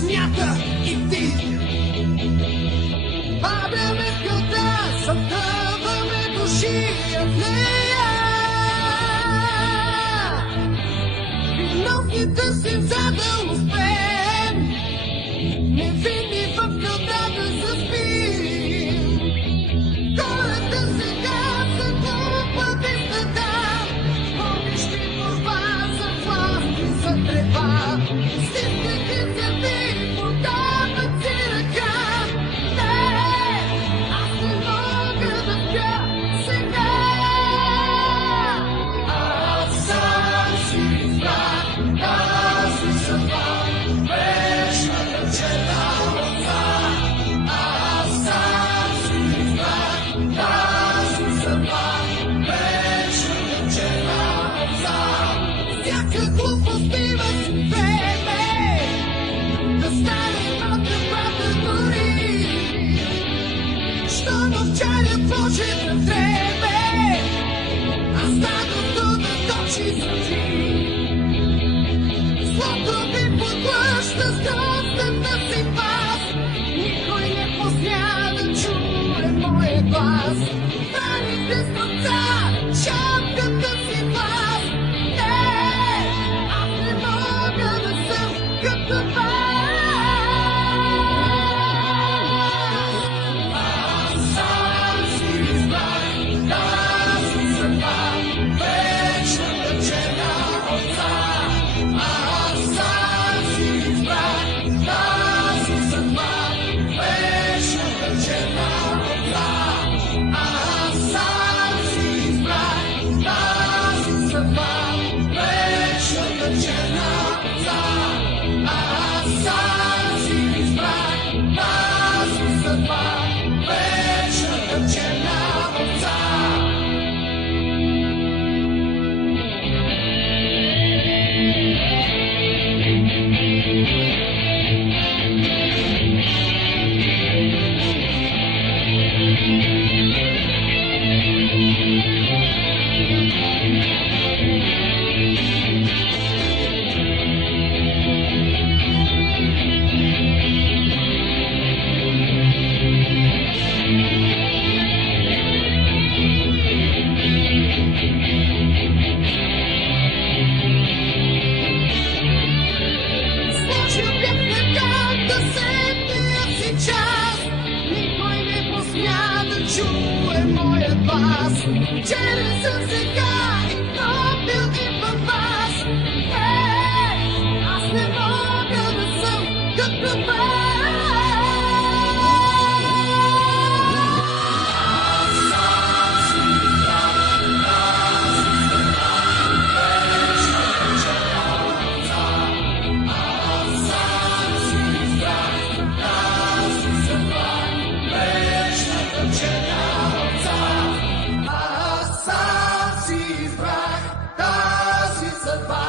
Смята и ти. Бавяме скълта, съмтъваме души в нея. Виновните си за да успеем, невинни в кълта да заспим. Хората сега са глупави стада, водещи борба за власт и за трева. Стискайки се ти, подават си ръка. Не, аз не мога да спя сега. Аз сам си избрах тази съдба, вечната черна лоза. Аз сам си избрах тази съдба, вечната черна лоза. Всяка глупост има си време, да стане малка правда дори. Що мълчание Боже пред тебе, а стадото да точи сълзи. Злото ви поглъща с грозната си пас, никой не посмя да чуе моя глас. Старите сълца, шапката си власт. Не, аз не мога да съм като вас. Аз сам си избрах тази съдба, вечната черна овца. Аз сам си избрах тази съдба, вечната черна овца. Аз сам си избрах тази съдба, вечната черна овца. Аз сам си избрах тази съдба, вечната черна овца. Сложил бях ръка да седня си час, никой не посмя да чуе моя глас. Черен съм сега и топил и във вас. Аз не мога да съм като вас. Аз сам си избрах тази съдба,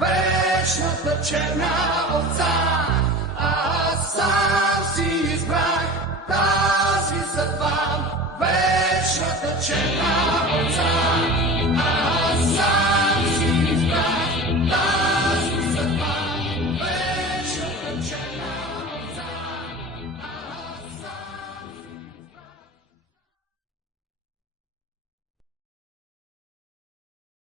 вечната черна овца.